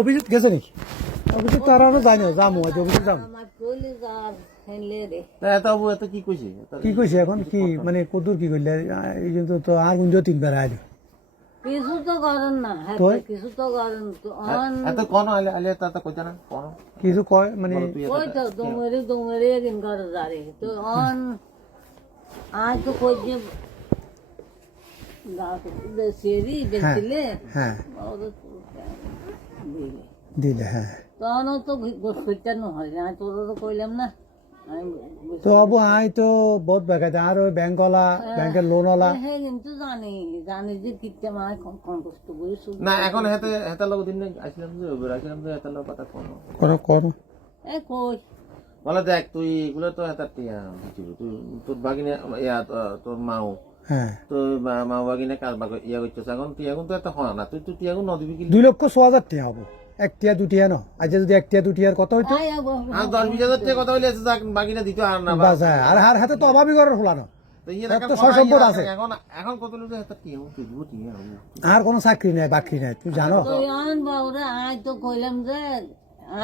অভিজিৎ গেছে নাকি? অভিজিৎ তো আর যাই না, যাবো আজ অভিজিৎ যাবো। কি কইছে এখন কি মানে কদুর কি করলে এই জন্য তো আর গুঞ্জ তিনবার আইলো কিছু তো করেন না, কিছু তো করেন কিছু কয় মানে ওই তো দমরে দিন করে যারে তো অন আজ তো কই যে সেরি বেচলে হ্যাঁ দিলে দিলে হ্যাঁ তখন তো গোসইটানো হয় না, তোর তো কইলাম না তো আবু আই তো বহুত বেকাতে আর ওই ব্যাংকওয়ালা ব্যাংকের লোনওয়ালা হ্যাঁ কিন্তু জানি যে কিটা মানে কষ্ট করে না এখন হেতে লোক দিন আসলাম যে হেতে লোক কথা কোন এ কই বলে দেখ তুই এগুলো তো হেতার টিয়া তুই তোর বাগিনে ইয়া তোর মাও হ্যাঁ তো মা বাগিনে কার বাগ ইয়া করতেছে এখন তুই এখন তো এত হয় না তুই তুই এখন নদী কি 2,06,000 টাকা হবো একটিয়া দুটিয়া ন আজ যদি একটিয়া দুটিয়ার কত হইতো আর 10,000 টাকা কথা হইলে বাগিনে দিতে আর না বাস আর হার হাতে তো অভাবই করার ফুলানো তো সব সম্পদ আছে এখন এখন কত লোক হেতার টিয়া তুই দিব টিয়া আর কোনো চাকরি নাই বাকরি নাই তুই জানো তো আন বাউরে আজ তো কইলাম যে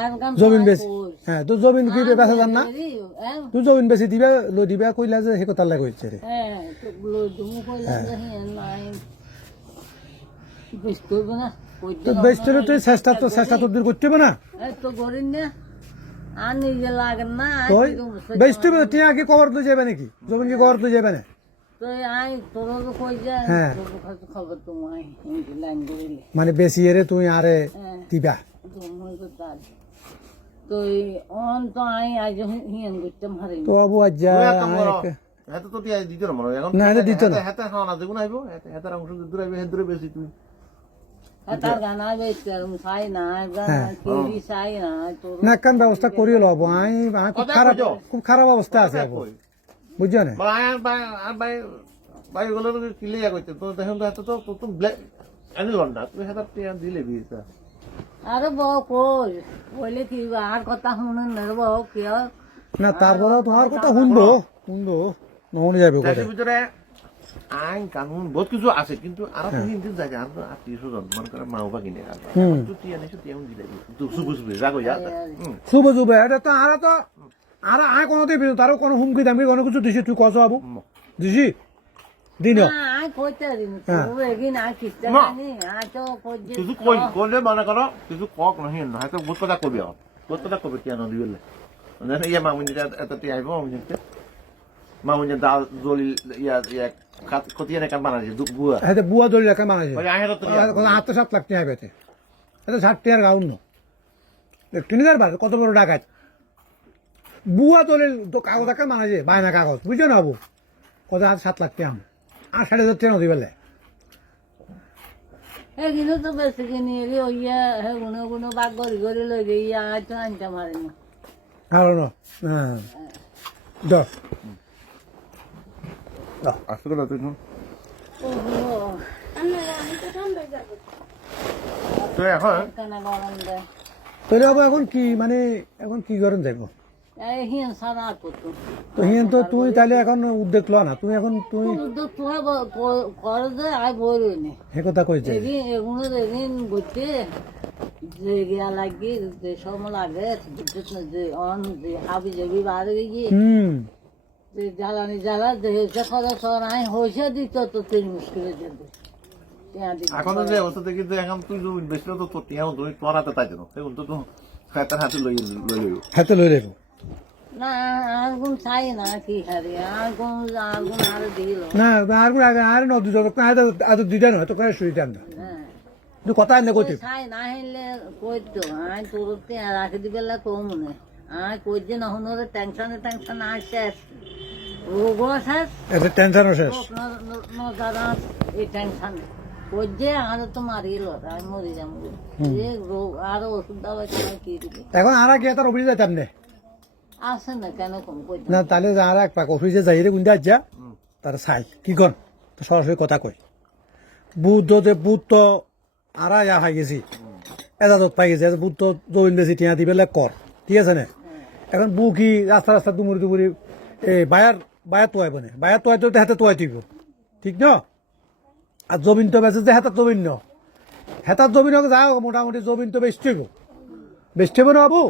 আর কাম জমিন বেশি হ্যাঁ তো জমিন কি বেচা যান না তুই জমিন বেশি দিবা লই দিবা কইলা যে হে কথা লাগে হইছে রে হ্যাঁ তো বলো তুমি কইলাম যে হ্যাঁ নাই বেশ করব না তো বেস্টরে তুই চেষ্টা তো দূর করতে হবে না এই তো গরিন না আর নিজে লাগেন না তুই বেস্টে তুই আগে কবর তুই যাবে নাকি জমিন কি কবর তুই যাবে না তো আই তোর তো কই যা হ্যাঁ খবর তোমায় হিন্দি লাইন দিলে মানে বেশি এরে তুই আরে দিবা তুমি তো তার তো অন তো আজ হিয়ান করতে মারি তো আবু আজ যা হেতে তো টিয়া দিতে না মনে এখন না এটা দিত না হেতে খাওয়া না দেবো না আইবো হেতার অংশ দূর আইবে হেদূরে বেশি তুই তার গানা বেচতে সাই না কি সাই না তোর না কান ব্যবস্থা করিয়ে লব আই খুব খারাপ অবস্থা আছে আবু বুঝছো না ভাই ভাই ভাই গুলো ক্লিয়ার করতে তো দেখুন তো তো তুমি ব্ল্যাক আনি লন্ডা তুই হেতার টিয়া দিলে বিটা আরে বউ কই বলে কি আর কথা শুনেন না বউ কি না তারপরে তোমার কথা শুনবো নহলে যাবে কথা দেশের ভিতরে আইন কানুন বহুত কিছু আছে কিন্তু আরো হিন্দি জায়গা আর আত্মীয় স্বজন মনে করে মা বাবা কিনে তুই টিয়া নিছো টিয়া দিলে তুই সুবুসবে যাগো যা শুভ এটা তো আর আয় কোনোতেই বেরো তারও কোনো হুমকি দামি কোনো কিছু দিছি তুই কত আবু দিছি দিন আয় কইতে দিন তোর এগিন আয় কিস্তা জানি আয় তো কই কিছু কই কোলে মনে করো কিছু কক নহি না হয়তো বহুত কথা কবি বহুত কথা কবি টিয়া নদী বলে মানে ইয়া মামুনি এত টিয়া আইবো মামুনি দাল জলি ইয়া কতিয়া নে কাম বানাইছে বুয়া এটা বুয়া দলি রাখা মানাইছে ওই আহে তো কোনো 7 লাখ টাকা পেতে এটা 60 টাকার গাউন না কিনিদার বার কত বড় ডাকাত বুয়া দলিল তো কাগজ রাখা মানাইছে বায়না কাগজ বুঝছো না আবু কত 7 লাখ টাকা আর 7,500 টাকা নদী বলে এগিনো তো বেশি কিনি রে ওইয়া হে গুনো বাগ গরি লই গিয়া আয় তো আনতে মারেন কারণ হ্যাঁ দশ আসলে তো তুই তো এখন কেনা গরম দে তাহলে আবু এখন কি মানে এখন কি করেন যাইব এই হিন সারা করতো তো হিন তো তুই তাহলে এখন উদ্যোগ ল না তুই এখন তুই তো তুই করে দে আয় বই নে হে কথা কইছে এগুলো এদিন করতে যে গিয়া লাগে যে সময় লাগে যে অন যে হাবি যাবি বাড়ি গিয়ে যে জ্বালানি জ্বালা যে খরচ নাই হয়েছে দিত তো তিন মুশকিলে যেতে এখন যে অবস্থা দেখি যে এখন তুই বেশি তো তোর টিয়াও তুই তোর হাতে তাই দেবো এখন তো হাতের হাতে লই হাতে লই রেখো না আগুন চাই না কি হারি আগুন আর দিল না আর নদী যাবে আর দুইটা নয় তো কাজ শুইতে না তুই কথা না কইতে চাই না হইলে কইতো আই তোর রাখি দিবেলা কম মনে আই কই যে না হনরে টেনশন আসছে রোগ শেষ এটা টেনশন শেষ দাদা এই টেনশন কই যে আর তো মারিল আমি মরি যাবো এই রোগ আর ওষুধ দাওয়া কি দিবে এখন আর কি তার অফিসে যাইতাম না আসে না কেন কম কই না তাহলে আর এক পাক অফিসে যাই রে গুন্ডা যা তার চাই কি কর তো সরাসরি কথা কই বুদ্ধ তো আর ইয়া হয়ে গেছি এজাজত পাই গেছে বুদ্ধ জমিন বেশি টিয়া দিবেলে কর ঠিক আছে না এখন বউ কি রাস্তা দুমুরি এই বায়ার তোয়াইব না বায়ার তোয়াই তো হাতে তোয়াই দিব ঠিক না আর জমিন তো বেঁচে যে হাতে জমিন ন হেতার জমিন হোক যা হোক মোটামুটি জমিন তো বেচতে হইব না বাবু